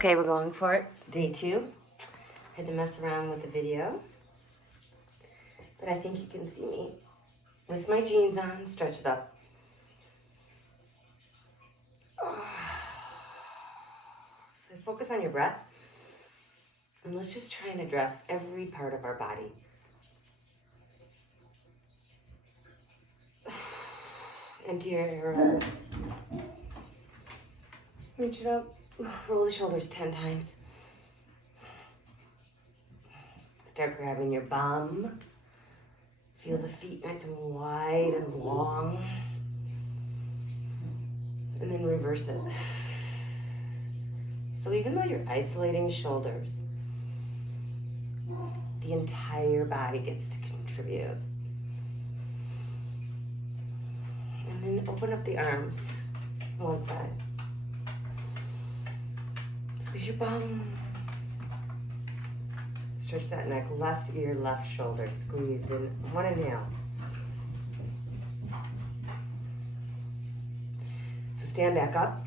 Okay, we're going for it. Day 2. Had to mess around with the video, but I think you can see me with my jeans on, stretch it up. So focus on your breath, and let's just try and address every part of our body. Empty your air out. Reach it up. Roll the shoulders 10 times. Start grabbing your bum. Feel the feet nice and wide and long. And then reverse it. So even though you're isolating shoulders, the entire body gets to contribute. And then open up the arms one side. Squeeze your bum. Stretch that neck, left ear, left shoulder. Squeeze in one inhale. So stand back up.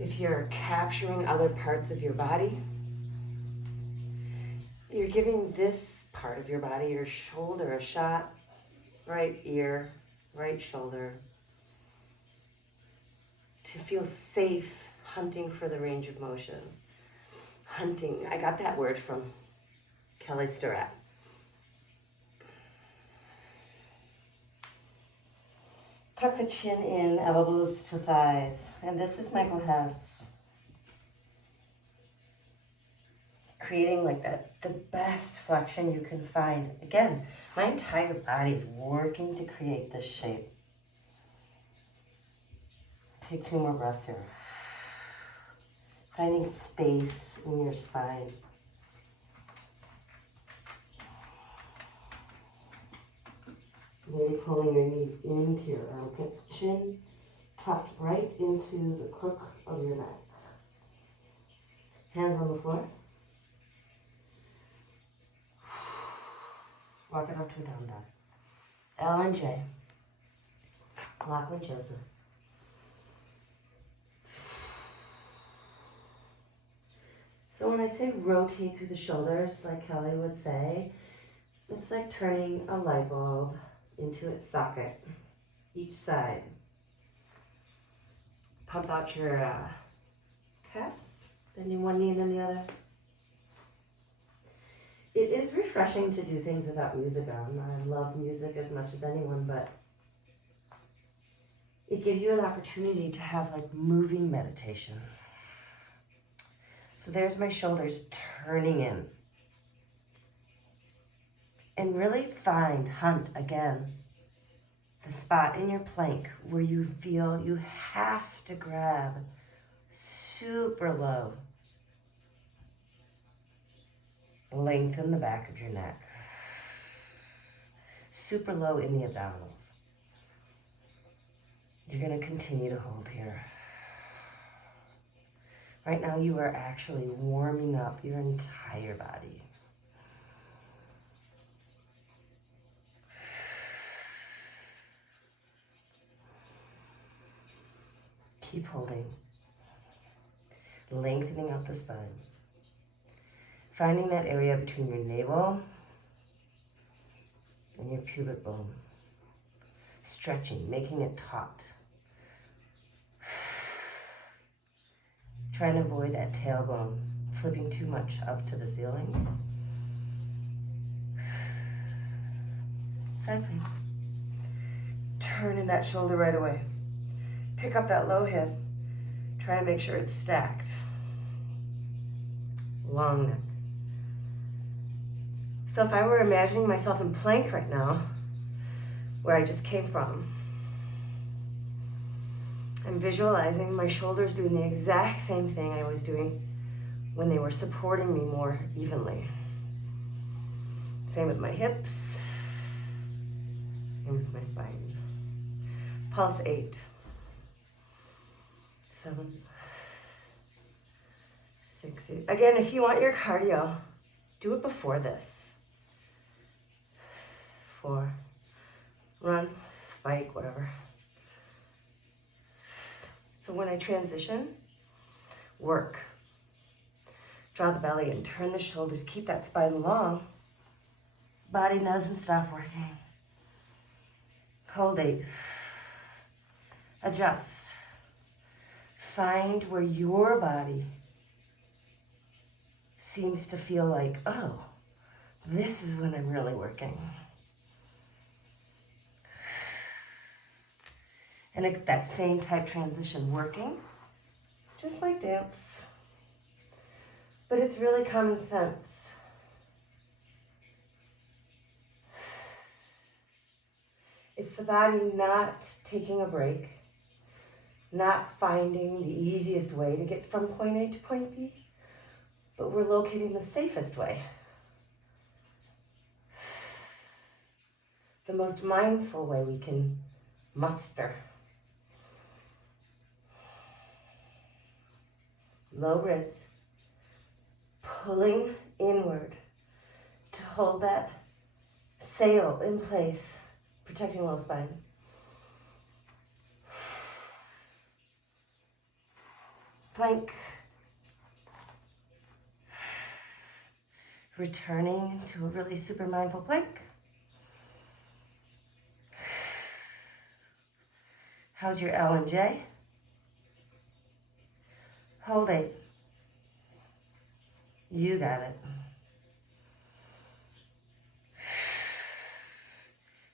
If you're capturing other parts of your body, you're giving this part of your body, your shoulder, a shot. Right ear, right shoulder. To feel safe hunting for the range of motion. Hunting, I got that word from Kelly Starrett. Tuck the chin in, elbows to thighs. And this is Michael Hess. Creating like the best flexion you can find. Again, my entire body is working to create this shape. Take 2 more breaths here. Finding space in your spine. Maybe pulling your knees into your armpits, chin tucked right into the crook of your neck. Hands on the floor. Walk it up to a down dog. L and J. Lachlan Joseph. So when I say rotate through the shoulders, like Kelly would say, it's like turning a light bulb into its socket, each side. Pump out your calves, bending one knee and then the other. It is refreshing to do things without music on. I love music as much as anyone, but it gives you an opportunity to have like moving meditation. So there's my shoulders turning in. And really hunt again, the spot in your plank where you feel you have to grab super low. Lengthen the back of your neck. Super low in the abdominals. You're going to continue to hold here. Right now you are actually warming up your entire body. Keep holding. Lengthening out the spine. Finding that area between your navel and your pubic bone. Stretching, making it taut. Trying to avoid that tailbone flipping too much up to the ceiling. Side plank. Turning that shoulder right away. Pick up that low hip. Try to make sure it's stacked. Long neck. So if I were imagining myself in plank right now, where I just came from, I'm visualizing my shoulders doing the exact same thing I was doing when they were supporting me more evenly. Same with my hips, and with my spine. Pulse 8, 7, 6, 8. Again, if you want your cardio, do it before this. 4, run, bike, whatever. So when I transition, work. Draw the belly and turn the shoulders. Keep that spine long. Body doesn't stop working. Hold 8. Adjust. Find where your body seems to feel like, oh, this is when I'm really working. And that same type transition, working, just like dance. But it's really common sense. It's the body not taking a break, not finding the easiest way to get from point A to point B, but we're locating the safest way. The most mindful way we can muster. Low ribs, pulling inward to hold that sail in place, protecting low spine. Plank. Returning to a really super mindful plank. How's your L and J? Hold 8. You got it.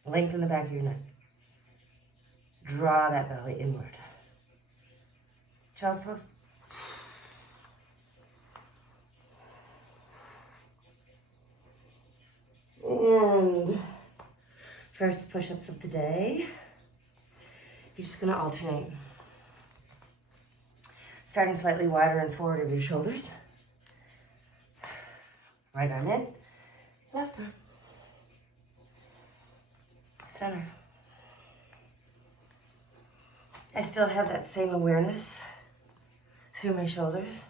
Lengthen the back of your neck. Draw that belly inward. Child's pose. And first push-ups of the day. You're just gonna alternate. Starting slightly wider and forward of your shoulders. Right arm in, left arm. Center. I still have that same awareness through my shoulders.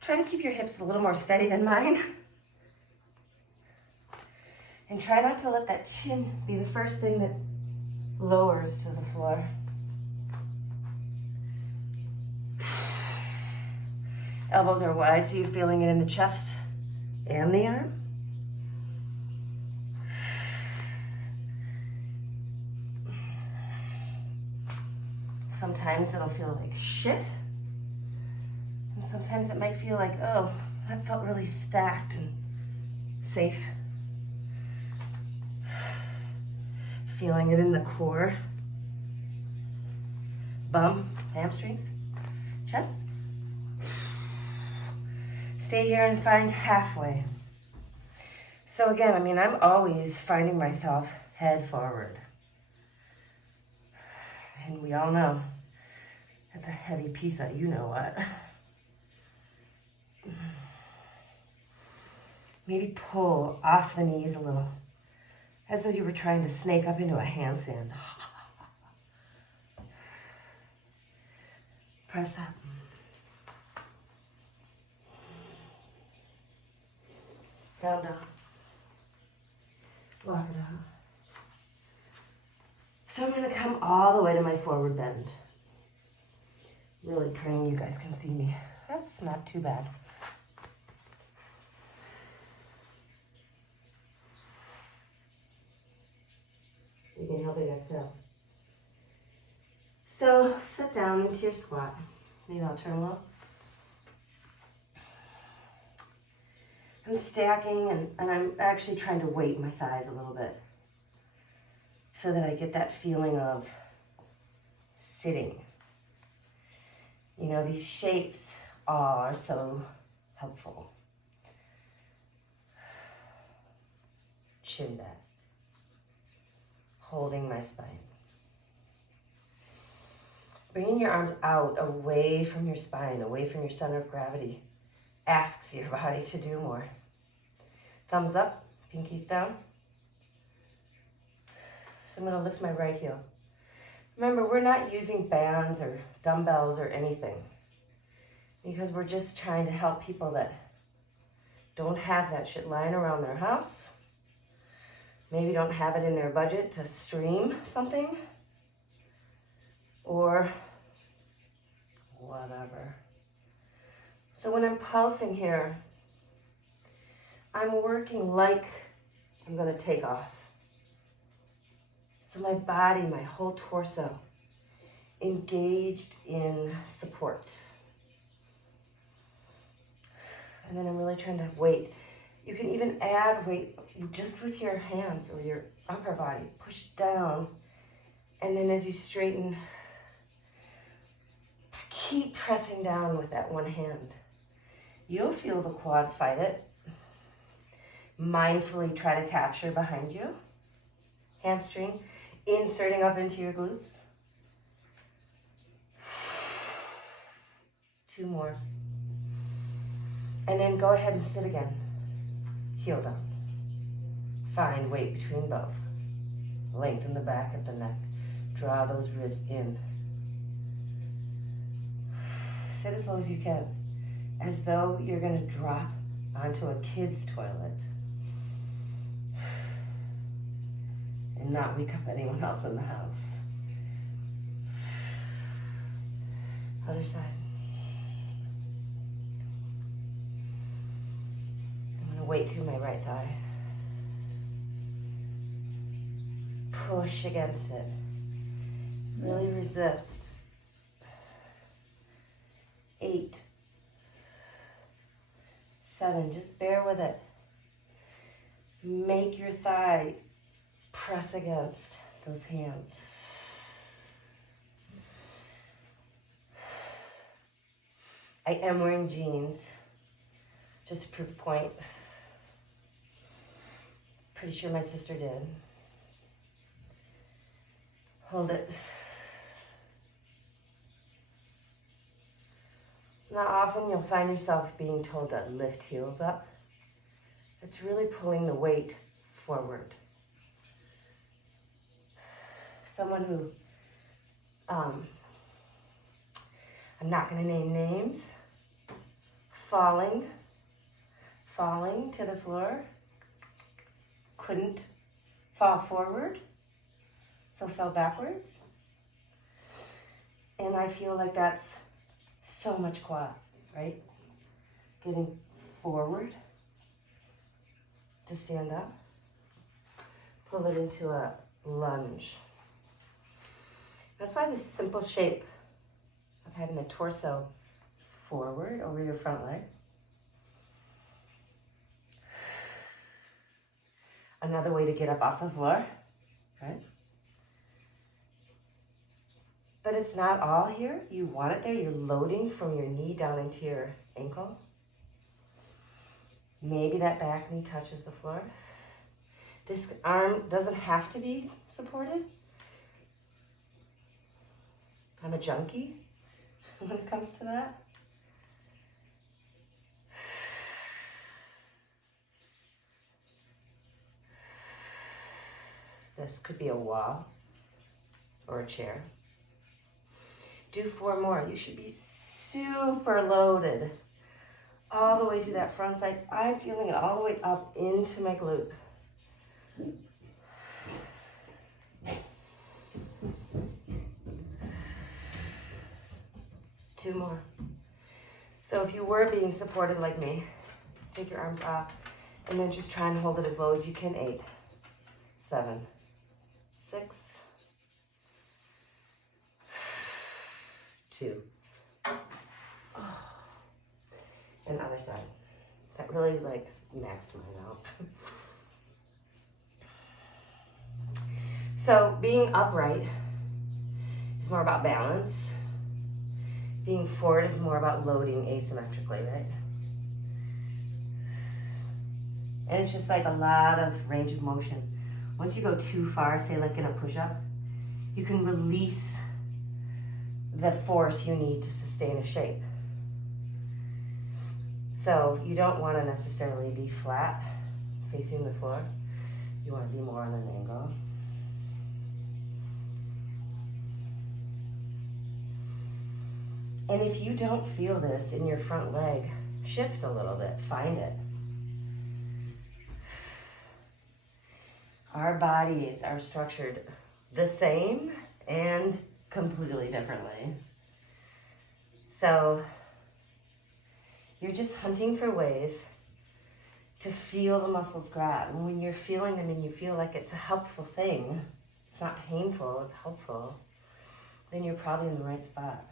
Try to keep your hips a little more steady than mine. And try not to let that chin be the first thing that lowers to the floor. Elbows are wide, so you're feeling it in the chest and the arm. Sometimes it'll feel like shit. And sometimes it might feel like, oh, that felt really stacked and safe. Feeling it in the core. Bum, hamstrings, chest. Stay here and find halfway. So again, I'm always finding myself head forward. And we all know that's a heavy piece of you know what. Maybe pull off the knees a little, as though you were trying to snake up into a handstand. Press up. Down, down. Walk it out. So I'm gonna come all the way to my forward bend. Really praying you guys can see me. That's not too bad. You can help it exhale. So sit down into your squat. Maybe I'll turn a little. I'm stacking and I'm actually trying to weight my thighs a little bit so that I get that feeling of sitting. You know, these shapes are so helpful. Chin back. Holding my spine. Bringing your arms out, away from your spine, away from your center of gravity, asks your body to do more. Thumbs up, pinkies down. So I'm gonna lift my right heel. Remember, we're not using bands or dumbbells or anything because we're just trying to help people that don't have that shit lying around their house. Maybe don't have it in their budget to stream something, or whatever. So when I'm pulsing here, I'm working like I'm going to take off. So my body, my whole torso, engaged in support. And then I'm really trying to weight. You can even add weight just with your hands or your upper body. Push down. And then as you straighten, keep pressing down with that one hand. You'll feel the quad fight it. Mindfully try to capture behind you. Hamstring, inserting up into your glutes. 2 more. And then go ahead and sit again. Heel down. Find weight between both. Lengthen the back of the neck. Draw those ribs in. Sit as low as you can, as though you're going to drop onto a kid's toilet and not wake up anyone else in the house. Other side. I'm going to weight through my right thigh. Push against it. Really resist. 8, 7, just bear with it. Make your thigh press against those hands. I am wearing jeans, just to prove a point. Pretty sure my sister did. Hold it. Not often you'll find yourself being told to lift heels up. It's really pulling the weight forward. Someone who, I'm not going to name names, falling to the floor, couldn't fall forward, so fell backwards. And I feel like that's so much quad, right? Getting forward to stand up. Pull it into a lunge. That's why this simple shape of having the torso forward over your front leg. Another way to get up off the floor, right? But it's not all here. You want it there. You're loading from your knee down into your ankle. Maybe that back knee touches the floor. This arm doesn't have to be supported. I'm a junkie when it comes to that. This could be a wall or a chair. Do 4 more. You should be super loaded all the way through that front side. I'm feeling it all the way up into my glute. Two more. So if you were being supported like me, take your arms up and then just try and hold it as low as you can. 8, 7, 6, 2. And other side. That really maxed mine out. So being upright is more about balance. Being forward is more about loading asymmetrically, right? And it's just like a lot of range of motion. Once you go too far, say like in a push-up, you can release the force you need to sustain a shape. So you don't want to necessarily be flat facing the floor. You want to be more on an angle. And if you don't feel this in your front leg, shift a little bit, find it. Our bodies are structured the same and completely differently. So you're just hunting for ways to feel the muscles grab. And when you're feeling them and you feel like it's a helpful thing, it's not painful, it's helpful, then you're probably in the right spot.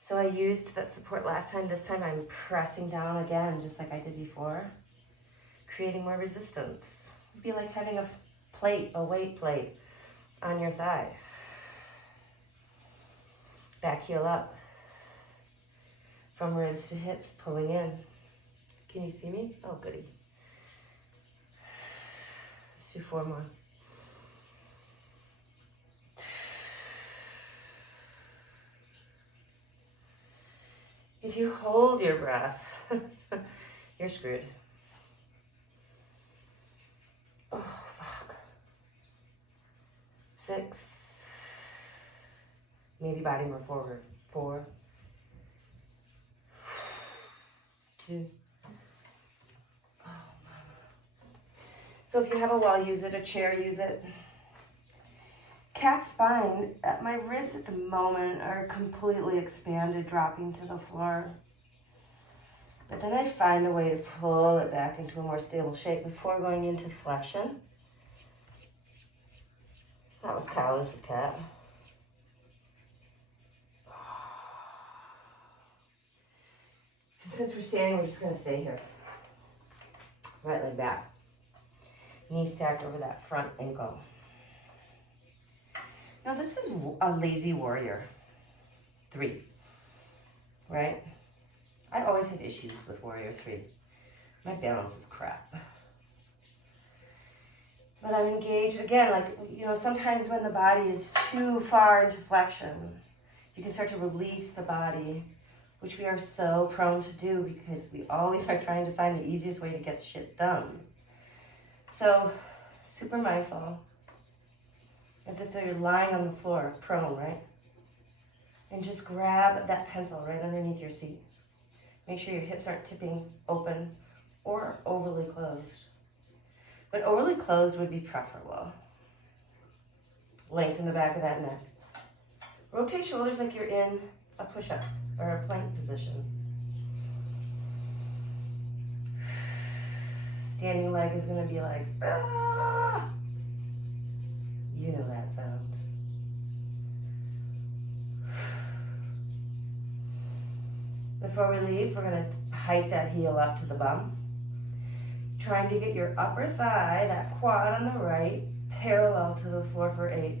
So I used that support last time. This time I'm pressing down again, just like I did before, creating more resistance. It'd be like having a plate, a weight plate on your thigh. Back heel up. From ribs to hips, pulling in. Can you see me? Oh, goody. Let's do 4 more. If you hold your breath, you're screwed. Oh, fuck. 6. Maybe body more forward. 4. 2. Oh, so if you have a wall, use it. A chair, use it. Cat spine, my ribs at the moment are completely expanded, dropping to the floor. But then I find a way to pull it back into a more stable shape before going into flexion. That was cow, this is cat. And since we're standing, we're just gonna stay here. Right leg back. Knee stacked over that front ankle. Now this is a lazy warrior 3, right? I always have issues with warrior 3. My balance is crap. But I'm engaged, again, like, you know, sometimes when the body is too far into flexion, you can start to release the body, which we are so prone to do because we always are trying to find the easiest way to get shit done. So, super mindful. As if you're lying on the floor, prone, right? And just grab that pencil right underneath your seat. Make sure your hips aren't tipping open or overly closed. But overly closed would be preferable. Lengthen the back of that neck. Rotate shoulders like you're in a push-up or a plank position. Standing leg is gonna be like, ah! You know that sound. Before we leave, we're going to hike that heel up to the bum. Trying to get your upper thigh, that quad on the right, parallel to the floor for 8.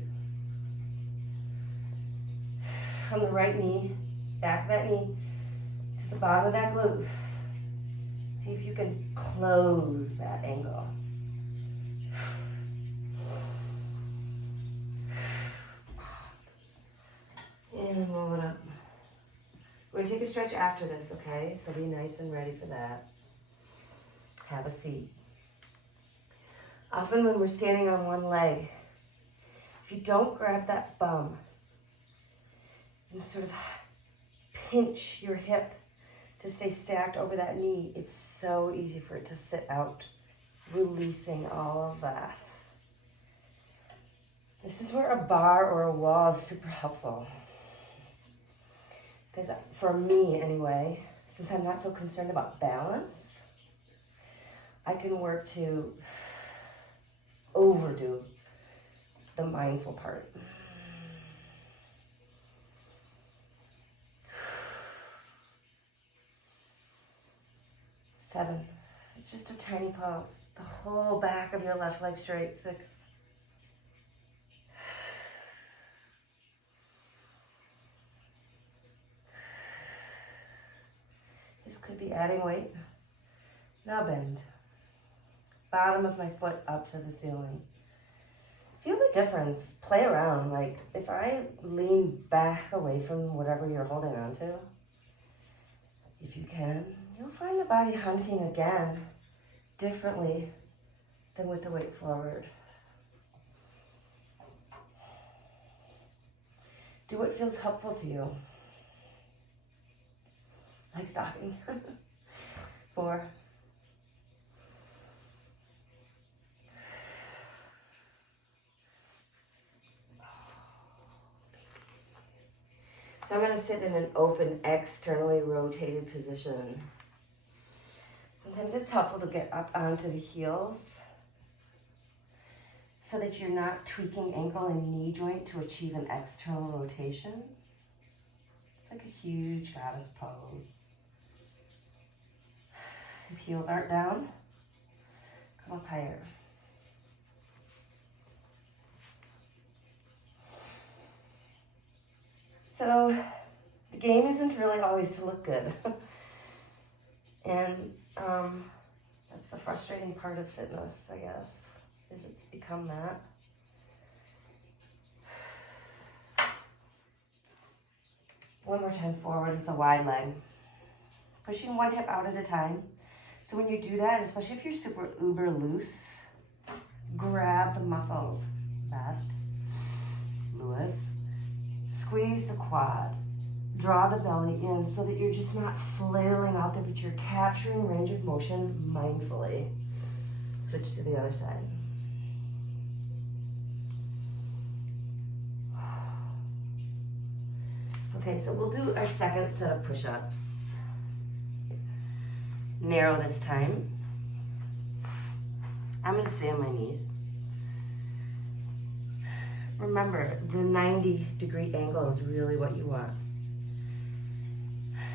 From the right knee, back of that knee, to the bottom of that glute. See if you can close that angle. And roll it up. We're going to take a stretch after this, okay? So be nice and ready for that. Have a seat. Often when we're standing on one leg, if you don't grab that bum and sort of pinch your hip to stay stacked over that knee, it's so easy for it to sit out, releasing all of that. This is where a bar or a wall is super helpful. Because for me, anyway, since I'm not so concerned about balance, I can work to overdo the mindful part. Seven. It's just a tiny pulse. The whole back of your left leg straight. 6. This could be adding weight. Now bend. Bottom of my foot up to the ceiling. Feel the difference. Play around. Like if I lean back away from whatever you're holding on to, if you can, you'll find the body hunting again differently than with the weight forward. Do what feels helpful to you. Like stopping. 4. So I'm going to sit in an open, externally rotated position. Sometimes it's helpful to get up onto the heels so that you're not tweaking ankle and knee joint to achieve an external rotation. It's like a huge goddess pose. If heels aren't down, come up higher. So the game isn't really always to look good. And that's the frustrating part of fitness, I guess, is it's become that. One more time forward with a wide leg. Pushing one hip out at a time. So when you do that, especially if you're super uber loose, grab the muscles. Left, Lewis. Squeeze the quad. Draw the belly in so that you're just not flailing out there, but you're capturing range of motion mindfully. Switch to the other side. Okay, so we'll do our second set of push-ups. Narrow this time. I'm going to stay on my knees. Remember, the 90-degree angle is really what you want.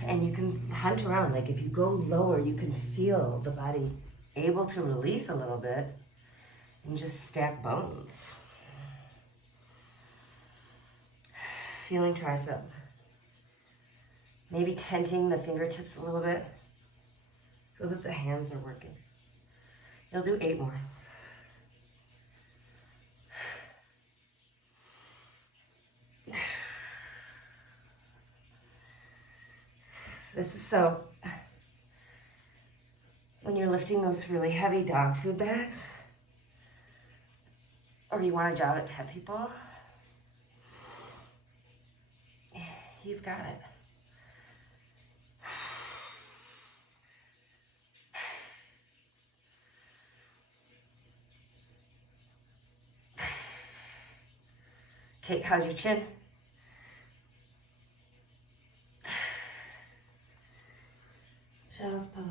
And you can hunt around. Like if you go lower, you can feel the body able to release a little bit and just stack bones. Feeling tricep. Maybe tenting the fingertips a little bit so that the hands are working. You'll do 8 more. This is so, when you're lifting those really heavy dog food bags, or you want to job at pet people, you've got it. Kate, how's your chin? Child's pose.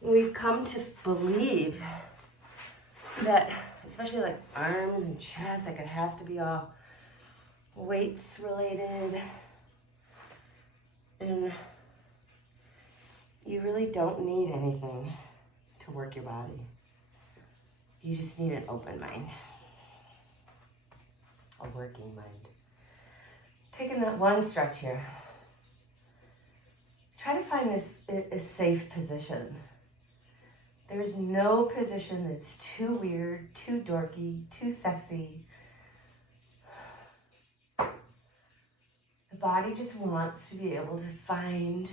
We've come to believe that, especially like arms and chest, like it has to be all weights related. And you really don't need anything to work your body. You just need an open mind. A working mind. Taking that one stretch here. Try to find a safe position. There's no position that's too weird, too dorky, too sexy. The body just wants to be able to find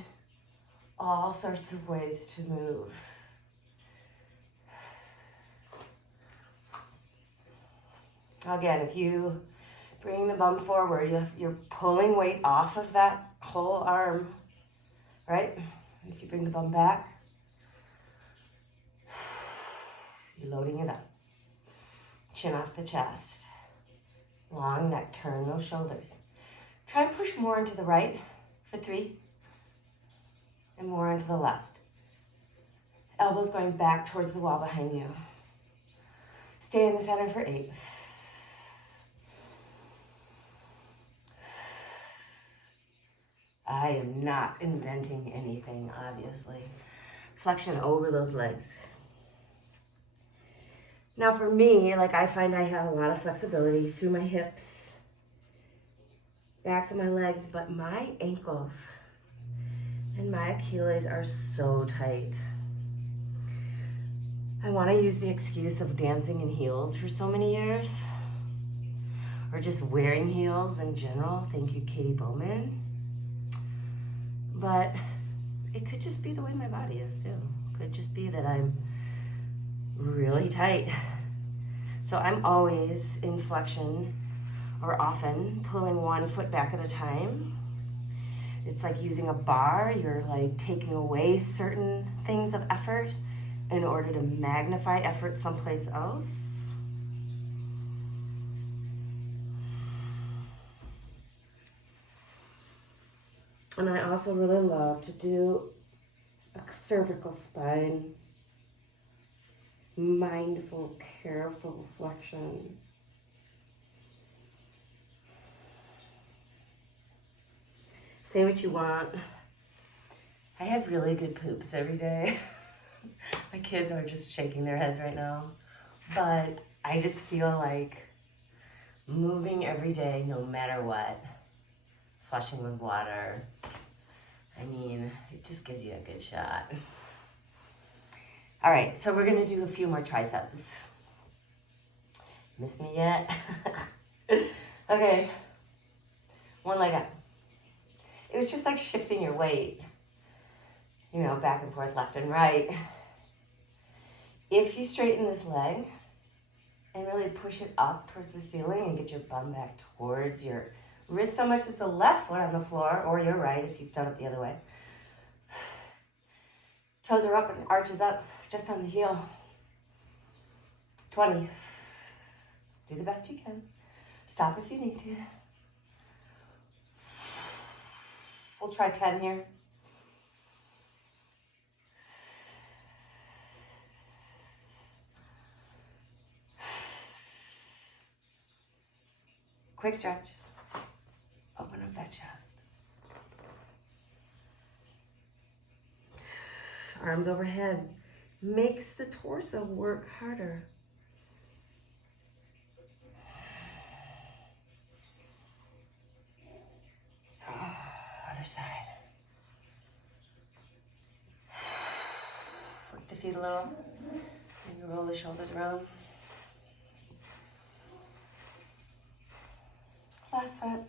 all sorts of ways to move. Again, if you bring the bum forward, you're pulling weight off of that whole arm, right? And if you bring the bum back, you're loading it up. Chin off the chest. Long neck, turn those shoulders. Try and push more into the right for 3, and more into the left. Elbows going back towards the wall behind you. Stay in the center for 8. I am not inventing anything, obviously. Flexion over those legs. Now for me, like I find I have a lot of flexibility through my hips, backs of my legs, but my ankles and my Achilles are so tight. I want to use the excuse of dancing in heels for so many years, or just wearing heels in general. Thank you, Katie Bowman. But it could just be the way my body is too. Could just be that I'm really tight. So I'm always in flexion, or often pulling one foot back at a time. It's like using a bar. You're like taking away certain things of effort in order to magnify effort someplace else. And I also really love to do a cervical spine, mindful, careful flexion. Say what you want. I have really good poops every day. My kids are just shaking their heads right now. But I just feel like moving every day, no matter what, flushing with water, I mean, it just gives you a good shot. All right, so we're gonna do a few more triceps. Miss me yet? Okay, one leg up. It was just like shifting your weight, you know, back and forth, left and right. If you straighten this leg and really push it up towards the ceiling and get your bum back towards your wrist so much that the left foot on the floor, or your right if you've done it the other way. Toes are up and arches up, just on the heel. 20. Do the best you can. Stop if you need to. We'll try 10 here. Quick stretch. Open up that chest. Arms overhead. Makes the torso work harder. Other side. Work the feet a little. Maybe roll the shoulders around. Class set.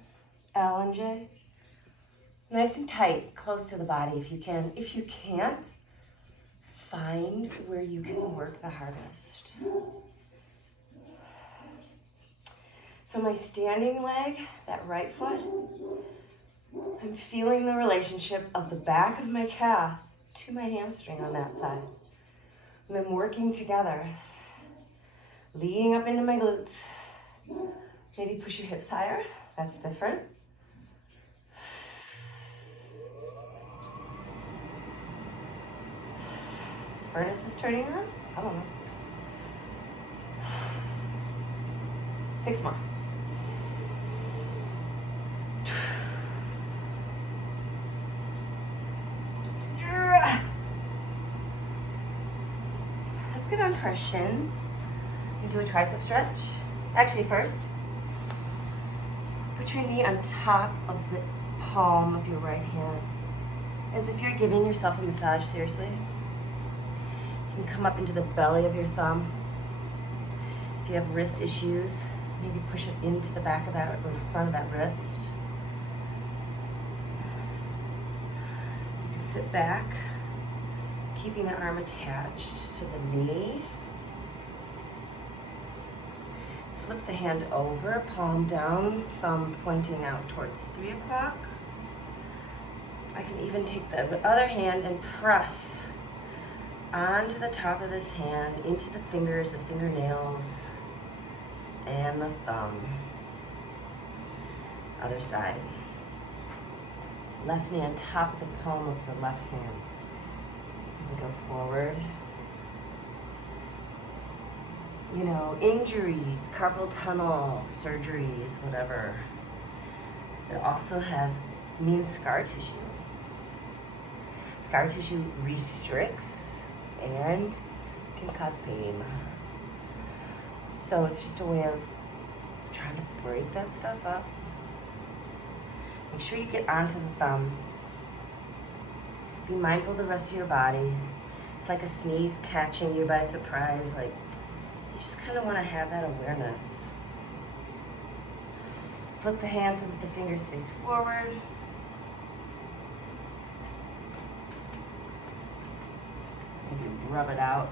L and J. Nice and tight, close to the body if you can. If you can't, find where you can work the hardest. So my standing leg, that right foot, I'm feeling the relationship of the back of my calf to my hamstring on that side. And then working together, leading up into my glutes. Maybe push your hips higher, that's different. Furnace is turning on? I don't know. 6 more. Let's get onto our shins and do a tricep stretch. Actually, first, put your knee on top of the palm of your right hand, as if you're giving yourself a massage, seriously. You can come up into the belly of your thumb. If you have wrist issues, maybe push it into the back of that, or the front of that wrist. You can sit back, keeping the arm attached to the knee. Flip the hand over, palm down, thumb pointing out towards 3 o'clock. I can even take the other hand and press onto the top of this hand, into the fingers, the fingernails, and the thumb. Other side. Left knee on top of the palm of the left hand. We go forward. You know, injuries, carpal tunnel, surgeries, whatever. It also means scar tissue. Scar tissue restricts and can cause pain. So it's just a way of trying to break that stuff up. Make sure you get onto the thumb. Be mindful of the rest of your body. It's like a sneeze catching you by surprise. Like, you just kind of want to have that awareness. Flip the hands so that the fingers face forward. Maybe rub it out.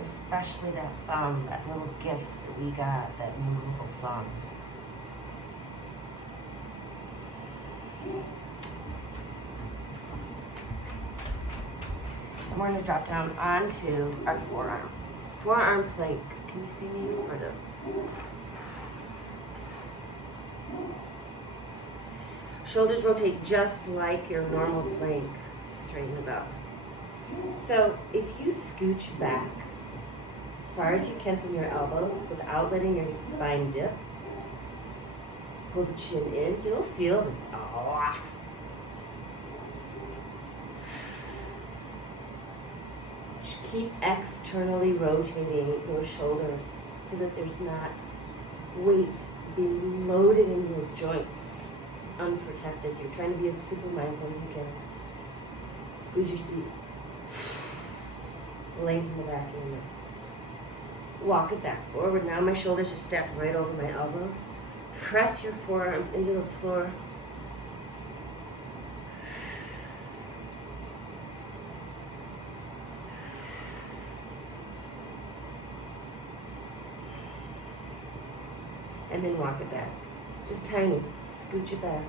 Especially that thumb, that little gift that we got, that movable thumb. And we're going to drop down onto our forearms. Forearm plank. Can you see me? Sort of. Shoulders rotate just like your normal plank. Straighten them out. So if you scooch back as far as you can from your elbows without letting your spine dip, pull the chin in, you'll feel this a lot. Just keep externally rotating those shoulders so that there's not weight being loaded into those joints unprotected. You're trying to be as super mindful as you can. Squeeze your seat. Lengthen the back of your neck. Walk it back forward. Now my shoulders are stacked right over my elbows. Press your forearms into the floor. And then walk it back. Just tiny. Scooch it back.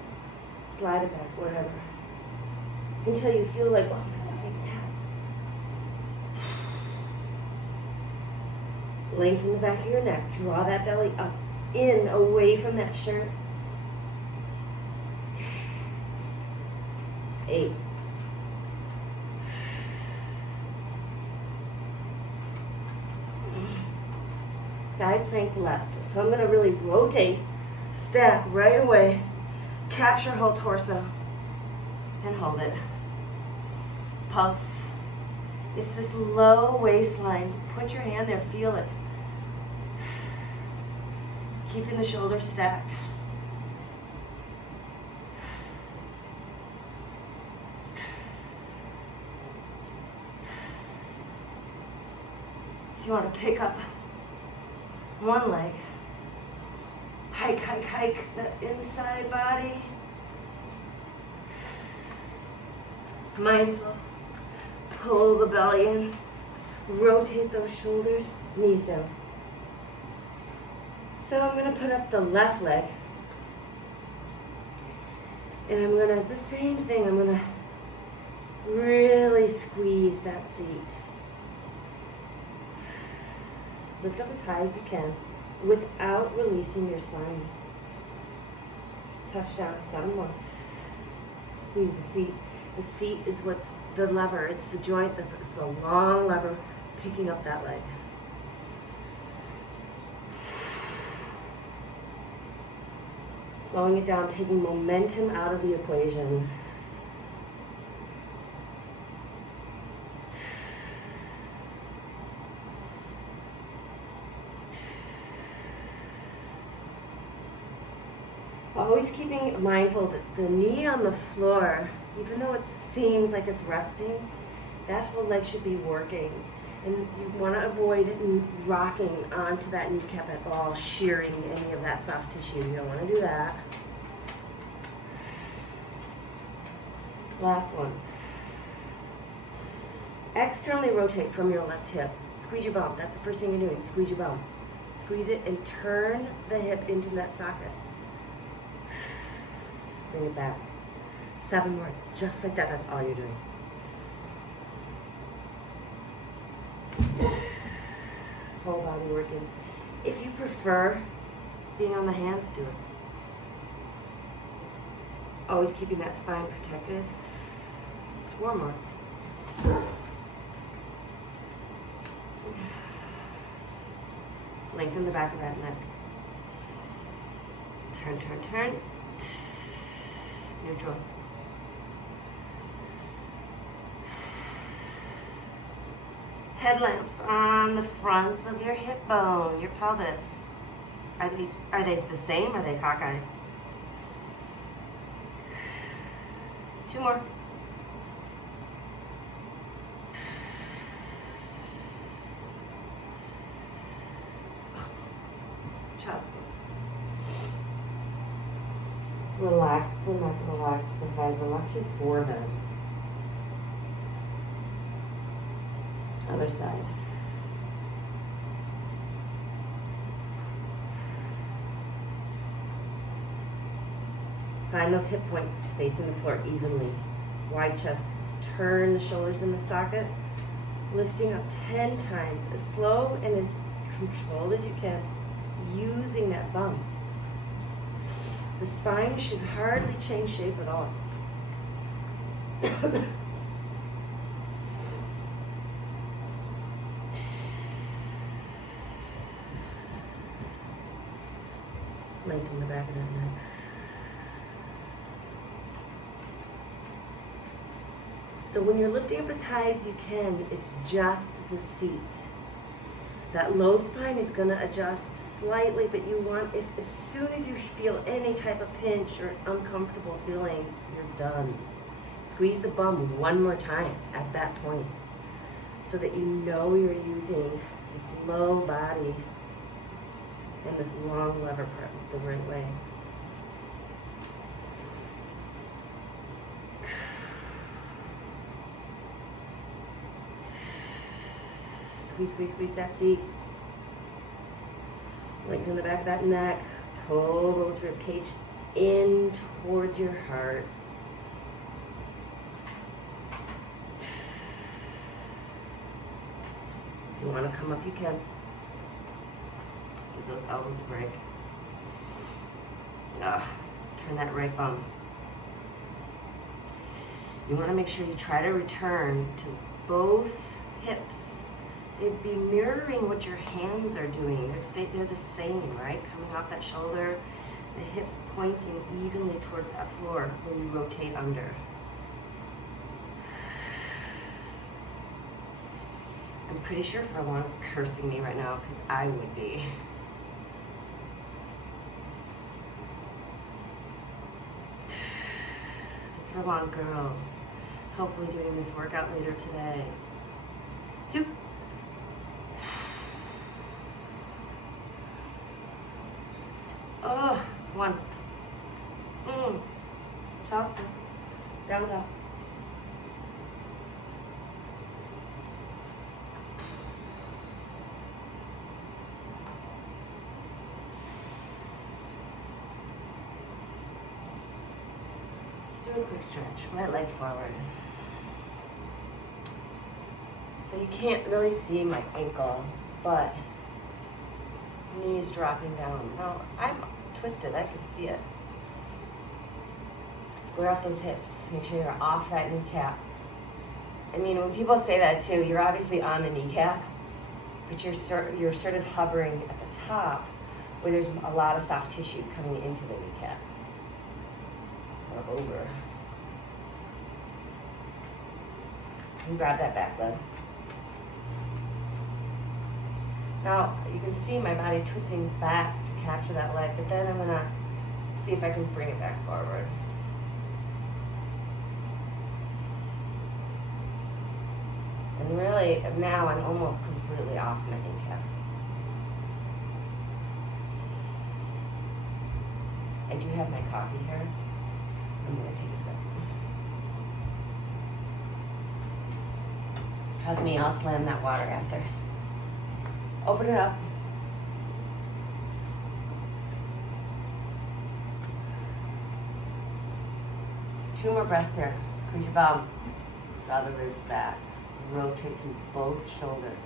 Slide it back, whatever. Until you feel like, oh, my fucking abs. Lengthen the back of your neck. Draw that belly up, in, away from that shirt. 8. Side plank left. So I'm going to really rotate, stack right away, capture whole torso, and hold it. Pulse. It's this low waistline. Put your hand there, feel it. Keeping the shoulders stacked. If you want to pick up one leg, hike the inside body. Mindful. Pull the belly in. Rotate those shoulders, knees down. So I'm going to put up the left leg. And I'm going to, the same thing, I'm going to really squeeze that seat. Lift up as high as you can without releasing your spine. Touch down, 7 more. Squeeze the seat. The seat is what's the lever. It's the joint, it's the long lever picking up that leg. Slowing it down, taking momentum out of the equation. Always keeping mindful that the knee on the floor, even though it seems like it's resting, that whole leg should be working. And you want to avoid rocking onto that kneecap at all, shearing any of that soft tissue. You don't want to do that. Last one. Externally rotate from your left hip. Squeeze your bum. That's the first thing you're doing. Squeeze your bum. Squeeze it and turn the hip into that socket. Bring it back. 7 more. Just like that. That's all you're doing. Whole body working. If you prefer being on the hands, do it. Always keeping that spine protected. 4 more. Lengthen the back of that neck. Turn, turn, turn. Neutral. Headlamps on the fronts of your hip bone, your pelvis. Are they the same? Are they cockeyed? 2 more. Child's pose. Relax the neck, relax the head, relax your forehead. Other side. Find those hip points facing the floor evenly. Wide chest. Turn the shoulders in the socket. Lifting up 10 times, as slow and as controlled as you can, using that bum. The spine should hardly change shape at all. Lengthen the back of that neck. So when you're lifting up as high as you can, it's just the seat. That low spine is going to adjust slightly, but you want, if as soon as you feel any type of pinch or uncomfortable feeling, you're done. Squeeze the bum one more time at that point so that you know you're using this low body and this long lever part the right way. Squeeze, squeeze, squeeze that seat. Lengthen the back of that neck. Pull those rib cage in towards your heart. If you want to come up, you can. Give those elbows a break. Turn that right bum. You want to make sure you try to return to both hips. They'd be mirroring what your hands are doing. They're the same, right? Coming off that shoulder, the hips pointing evenly towards that floor when you rotate under. I'm pretty sure Furlong is cursing me right now because I would be. The Furlong girls, hopefully doing this workout later today. 2. Oh, 1. Child's pose. Down dog. Just do a quick stretch. Right leg forward. So you can't really see my ankle, but knees dropping down. Now, I'm twisted, I can see it. Square off those hips. Make sure you're off that kneecap. I mean, when people say that too, you're obviously on the kneecap, but you're sort of hovering at the top where there's a lot of soft tissue coming into the kneecap. Or over. And grab that back leg. Now, you can see my body twisting back to capture that leg, but then I'm going to see if I can bring it back forward. And really, now I'm almost completely off my kneecap. I do have my coffee here. I'm going to take a sip. Trust me, I'll slam that water after. Open it up. Two more breaths here. Squeeze your bum. Draw the ribs back. Rotate through both shoulders.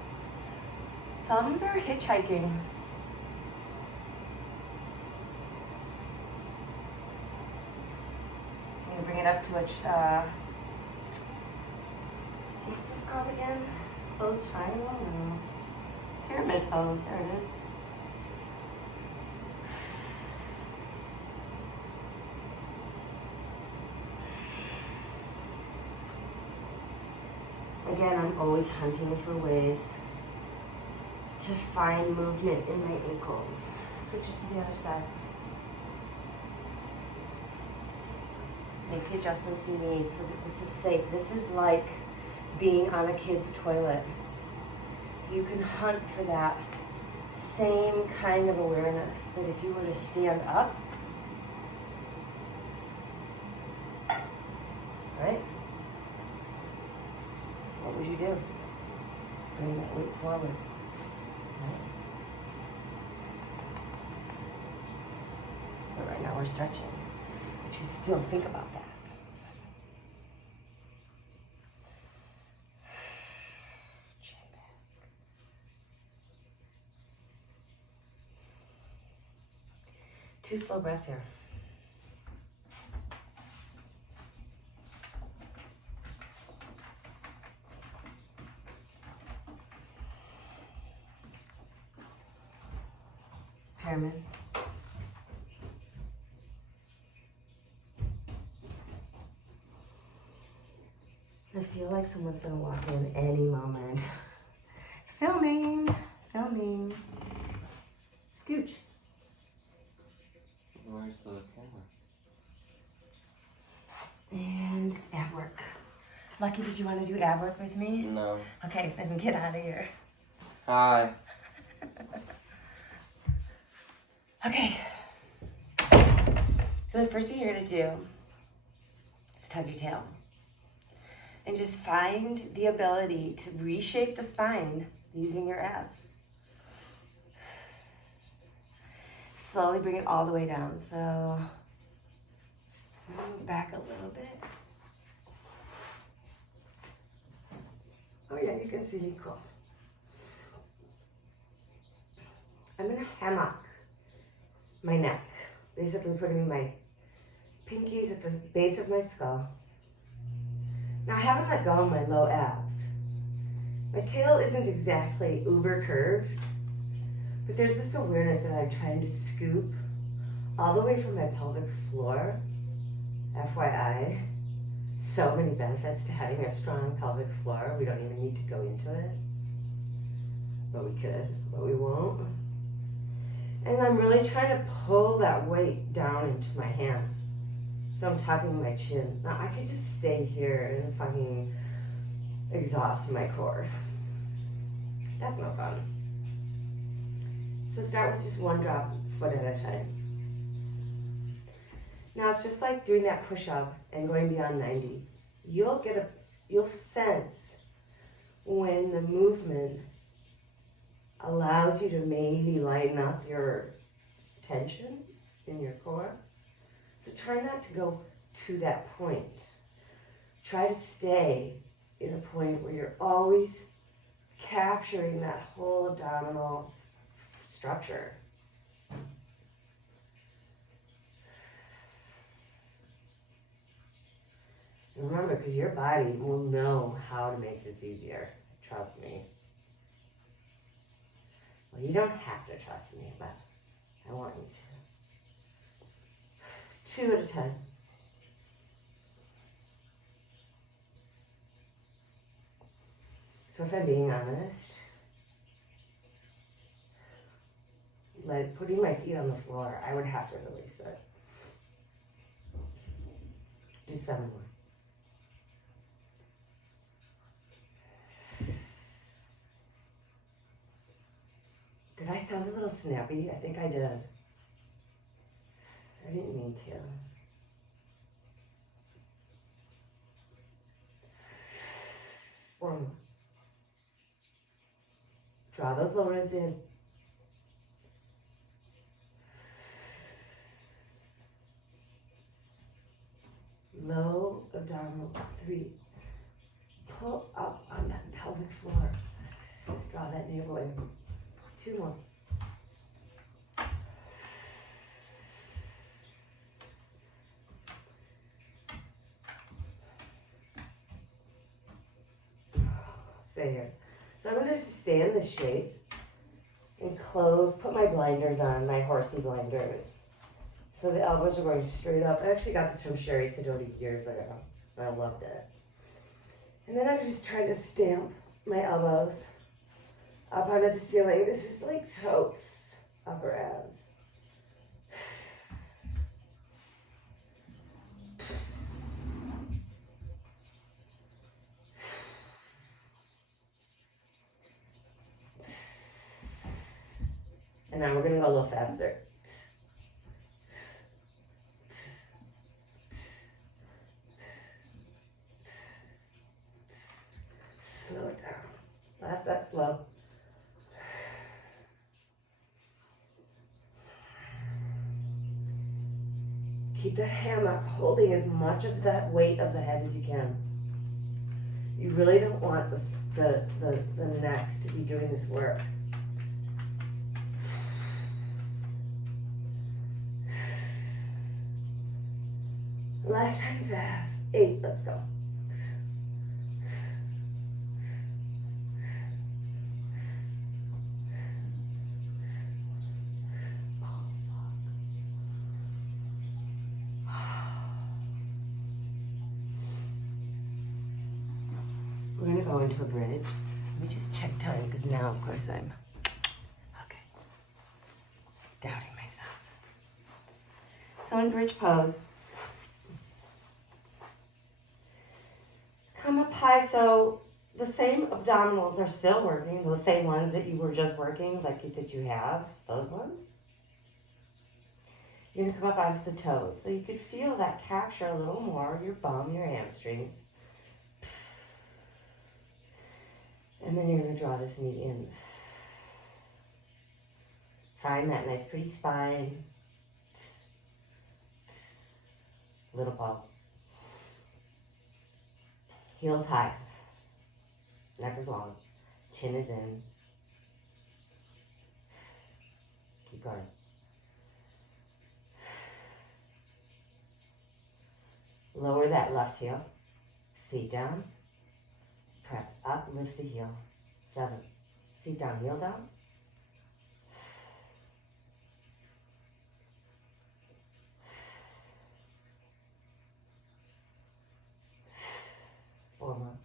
Thumbs are hitchhiking. I'm going to bring it up to what's this called again? Closed triangle? No. Pyramid pose, there it is. Again, I'm always hunting for ways to find movement in my ankles. Switch it to the other side. Make the adjustments you need so that this is safe. This is like being on a kid's toilet. You can hunt for that same kind of awareness that if you were to stand up, right? What would you do? Bring that weight forward. Right? But right now we're stretching. But you still think about that. Two slow breaths here. Herman. I feel like someone's gonna walk in any moment. Filming. Scooch. Where's the camera? And ab work. Lucky, did you want to do ab work with me? No. Okay, then get out of here. Hi. Okay. So the first thing you're gonna do is tug your tail. And just find the ability to reshape the spine using your abs. Slowly bring it all the way down. So move back a little bit. Oh yeah, you can see me cool. I'm gonna hammock my neck. Basically putting my pinkies at the base of my skull. Now I haven't let go of my low abs. My tail isn't exactly uber curved, but there's this awareness that I'm trying to scoop all the way from my pelvic floor. FYI, so many benefits to having a strong pelvic floor. We don't even need to go into it, but we could, but we won't. And I'm really trying to pull that weight down into my hands. So I'm tapping my chin. Now I could just stay here and fucking exhaust my core. That's no fun. So start with just one drop, foot at a time. Now it's just like doing that push-up and going beyond 90. You'll sense when the movement allows you to maybe lighten up your tension in your core. So try not to go to that point. Try to stay in a point where you're always capturing that whole abdominal structure. And remember, because your body will know how to make this easier. Trust me. Well, you don't have to trust me, but I want you to. 2 at a time. So if I'm being honest, like putting my feet on the floor, I would have to release it. Do 7 more. Did I sound a little snappy? I think I did. I didn't mean to. 4 more. Draw those low ribs in. Low abdominals. 3. Pull up on that pelvic floor. Draw that navel in. 2 more. Stay here. So I'm going to just stay in this shape and close, put my blinders on, my horsey blinders. So the elbows are going straight up. I actually got this from Sherry Sidoti years ago. I loved it. And then I'm just trying to stamp my elbows up onto the ceiling. This is like totes upper abs. And now we're gonna go a little faster. Slow it down. Last set, slow. Keep that hammock holding as much of that weight of the head as you can. You really don't want the neck to be doing this work. Last time fast. 8, let's go. into a bridge. Let me just check time because now, of course, I'm doubting myself. So in bridge pose, come up high. So the same abdominals are still working, those same ones that you were just working, like that you have, those ones. You're gonna come up onto the toes. So you could feel that capture a little more, your bum, your hamstrings. And then you're gonna draw this knee in. Find that nice pretty spine. Little pulse. Heels high. Neck is long. Chin is in. Keep going. Lower that left heel. Seat down. Press up, lift the heel. 7. Seat down, heel down. 4 more.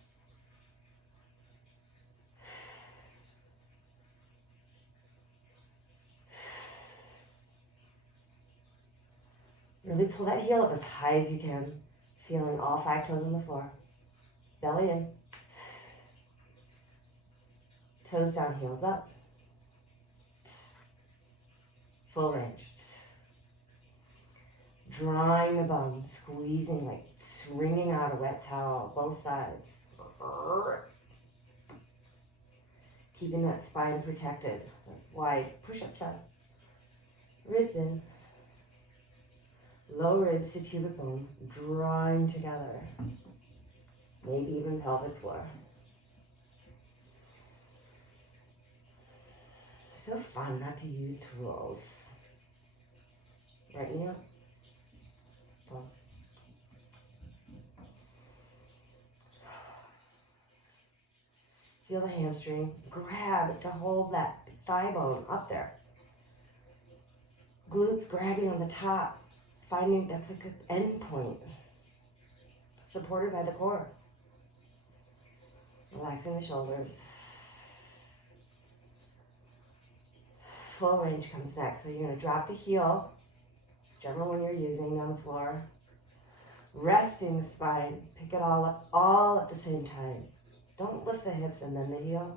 Really pull that heel up as high as you can, feeling all 5 toes on the floor. Belly in. Toes down, heels up. Full range. Drawing the bum, squeezing, like wringing out a wet towel, both sides. Keeping that spine protected. Wide, push up chest. Ribs in. Low ribs to pubic bone, drawing together. Maybe even pelvic floor. So fun not to use tools. Right knee up. Pulse. Feel the hamstring. Grab to hold that thigh bone up there. Glutes grabbing on the top. Finding that's like an end point. Supported by the core. Relaxing the shoulders. Full range comes next. So you're going to drop the heel, whichever one you're using on the floor. Resting the spine. Pick it all up, all at the same time. Don't lift the hips and then the heel.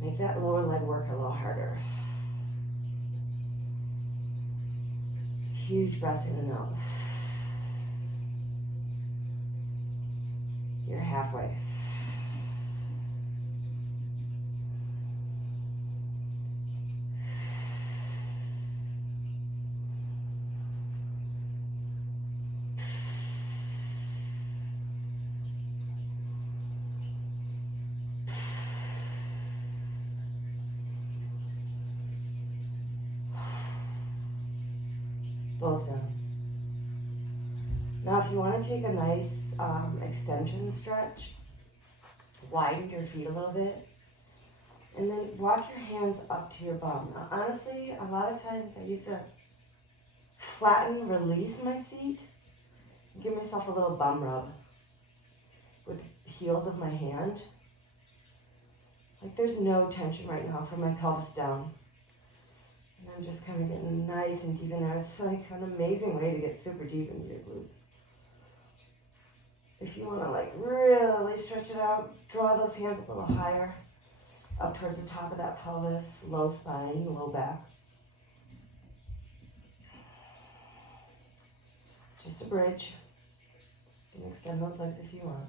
Make that lower leg work a little harder. Huge breaths in and out. You're halfway. Both down. Now if you want to take a nice extension stretch, widen your feet a little bit, and then walk your hands up to your bum. Now, honestly, a lot of times I used to flatten, release my seat, and give myself a little bum rub with the heels of my hand. Like there's no tension right now from my pelvis down. And I'm just kind of getting nice and deep in there. It's like an amazing way to get super deep into your glutes. If you want to like really stretch it out, draw those hands a little higher, up towards the top of that pelvis, low spine, low back. Just a bridge. You can extend those legs if you want.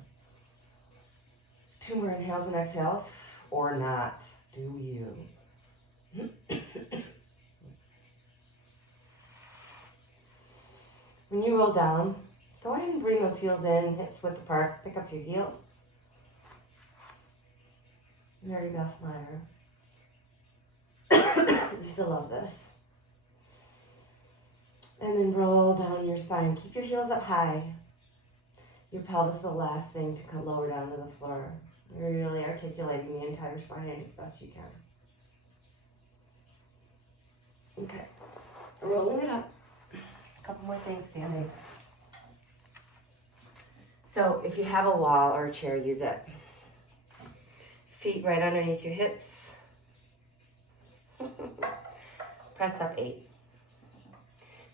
2 more inhales and exhales, or not. Do you? When you roll down, go ahead and bring those heels in, hips width apart, pick up your heels. Mary Beth Meyer. Used to love this. And then roll down your spine. Keep your heels up high. Your pelvis is the last thing to come lower down to the floor. You're really articulating the entire spine as best you can. Okay. Rolling it up. A couple more things standing. So if you have a wall or a chair, use it. Feet right underneath your hips. Press up 8.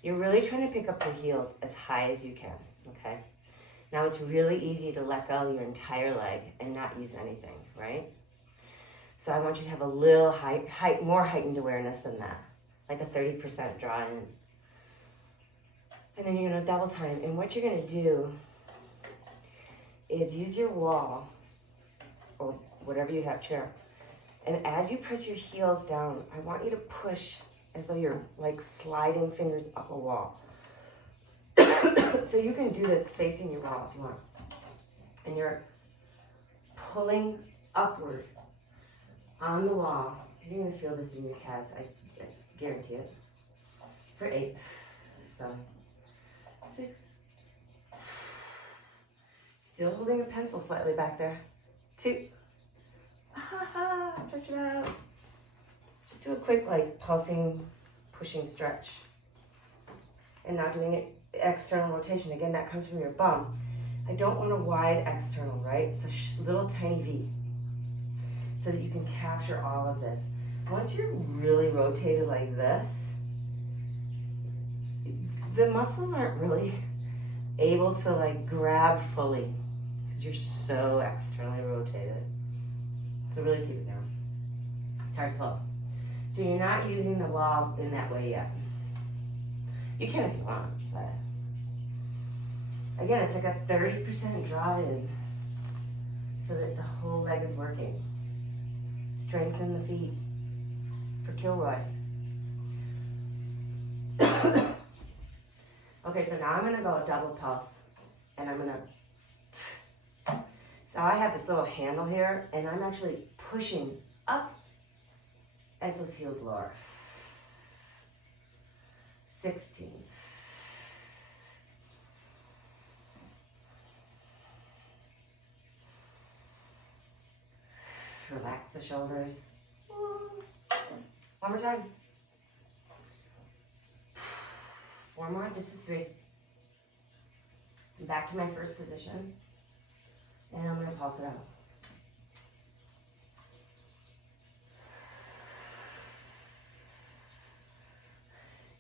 You're really trying to pick up your heels as high as you can, okay? Now it's really easy to let go of your entire leg and not use anything, right? So I want you to have a little more heightened awareness than that, like a 30% draw in. And then you're gonna double time. And what you're gonna do is use your wall or whatever you have, chair. And as you press your heels down, I want you to push as though you're like sliding fingers up a wall. So you can do this facing your wall if you want. And you're pulling upward on the wall. You're gonna feel this in your calves, I guarantee it. For 8, 7, 6. Still holding a pencil slightly back there. 2. Stretch it out. Just do a quick like pulsing, pushing stretch. And now doing it external rotation. Again, that comes from your bum. I don't want a wide external, right? It's a little tiny V so that you can capture all of this. Once you're really rotated like this, the muscles aren't really able to like grab fully because you're so externally rotated. So really keep it down. Start slow. So you're not using the wall in that way yet. You can if you want, but again, it's like a 30% draw in so that the whole leg is working. Strengthen the feet for Kilroy. Okay, so now I'm gonna go a double pulse and I'm gonna, so I have this little handle here and I'm actually pushing up as those heels lower. 16. Relax the shoulders. One more time. 4 more, this is 3. Back to my first position. And I'm gonna pulse it out.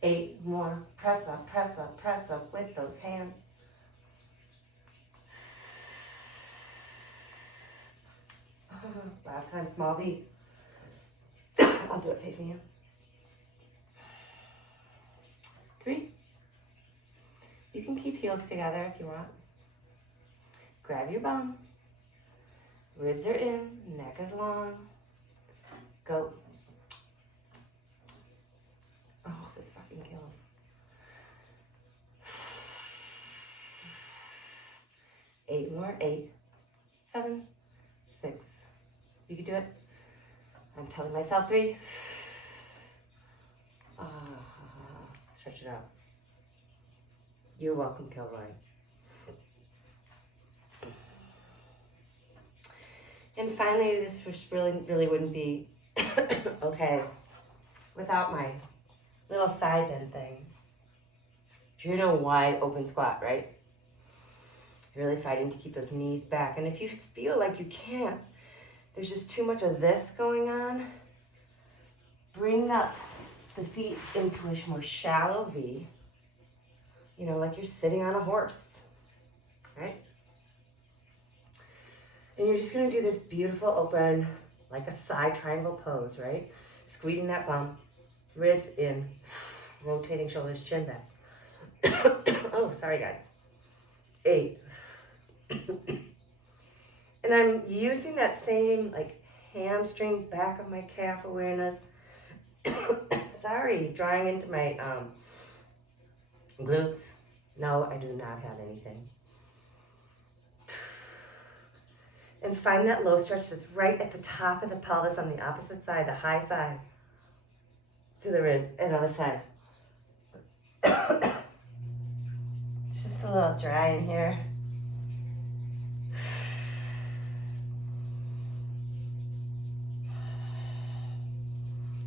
Eight more. Press up, press up, press up with those hands. Last time, small V. I'll do it facing you. 3. You can keep heels together if you want. Grab your bum. Ribs are in, neck is long. Go. Oh, this fucking kills. 8 more. 8, 7, 6. You can do it. I'm telling myself 3. Stretch it out. You're welcome, Kilroy. And finally, this really wouldn't be okay without my little side bend thing. You're in a wide open squat, right? You're really fighting to keep those knees back. And if you feel like you can't, there's just too much of this going on, bring up the feet into a more shallow V, you know, like you're sitting on a horse, right? And you're just gonna do this beautiful open, like a side triangle pose, right? Squeezing that bum, ribs in, rotating shoulders, chin back. Oh, sorry guys. 8. And I'm using that same like hamstring, back of my calf awareness. Sorry, drawing into my glutes. No, I do not have anything. And find that low stretch that's right at the top of the pelvis on the opposite side, the high side, to the ribs, and other side. It's just a little dry in here.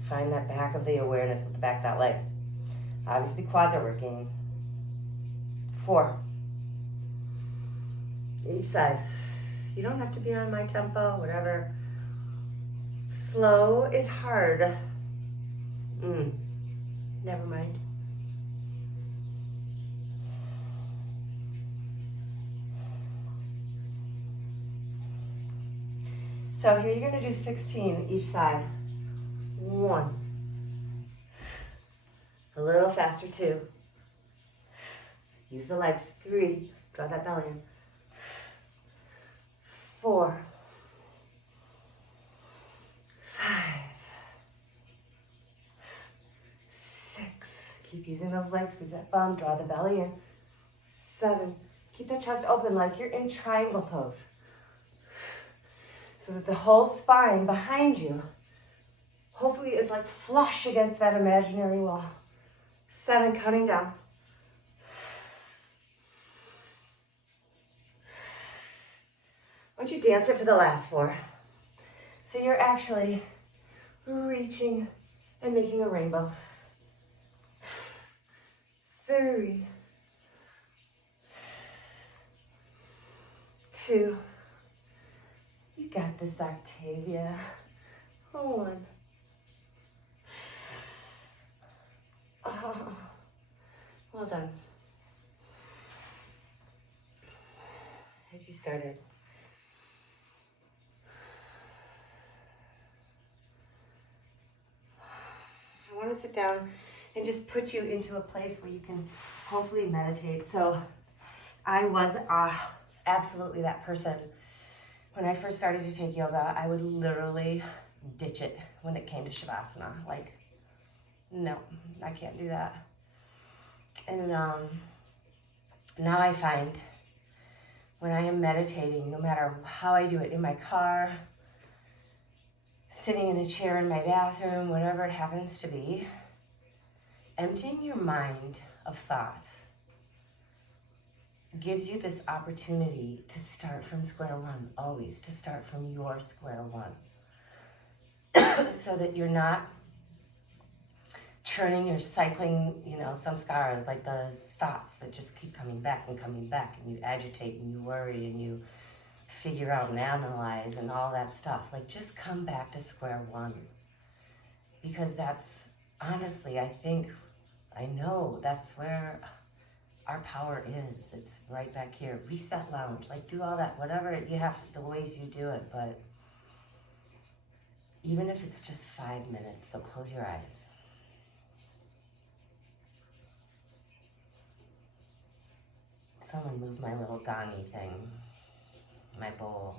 Find that back of the awareness at the back of that leg. Obviously, quads are working. 4. Each side. You don't have to be on my tempo, whatever. Slow is hard. Never mind. So here you're gonna do 16 each side. 1. A little faster, 2. Use the legs. 3. Draw that belly in. 4. 5. 6. Keep using those legs. Squeeze that bum. Draw the belly in. 7. Keep that chest open like you're in triangle pose, so that the whole spine behind you hopefully is like flush against that imaginary wall. 7, counting down. 'Why don't you dance it for the last 4? So you're actually reaching and making a rainbow. 3, 2. You got this, Octavia. 1. Oh, well done. As you started. I want to sit down and just put you into a place where you can hopefully meditate. So I was absolutely that person. When I first started to take yoga, I would literally ditch it when it came to Shavasana. Like, no, I can't do that. And now I find when I am meditating, no matter how I do it, in my car, sitting in a chair in my bathroom, whatever it happens to be, emptying your mind of thought gives you this opportunity to start from square one, always to start from your square one. So that you're not churning or cycling, samskaras, like those thoughts that just keep coming back, and you agitate and you worry and you figure out and analyze and all that stuff. Like, just come back to square one. Because that's, honestly, I know that's where our power is. It's right back here. Reset lounge, like, do all that, whatever you have, the ways you do it. But even if it's just 5 minutes, so close your eyes. Someone move my little gani thing, my bowl.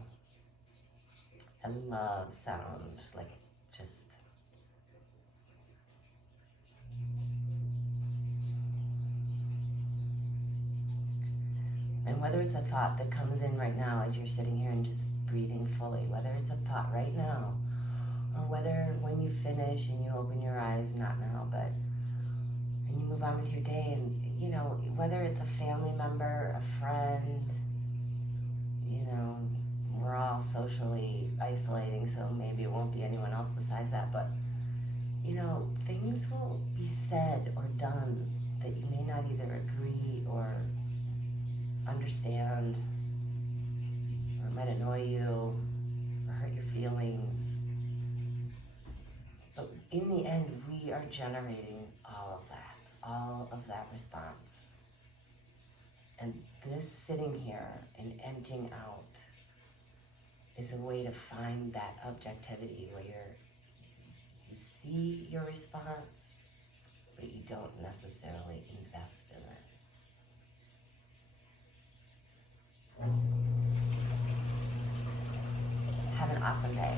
I love sound, like, just. And whether it's a thought that comes in right now as you're sitting here and just breathing fully, whether it's a thought right now, or whether when you finish and you open your eyes, not now, but, and you move on with your day, and, whether it's a family member, a friend, we're all socially isolating, so maybe it won't be anyone else besides that, but, things will be said or done that you may not either agree or understand, or it might annoy you or hurt your feelings. But in the end, we are generating all of that response. And this sitting here and emptying out is a way to find that objectivity where you see your response, but you don't necessarily invest in it. Have an awesome day.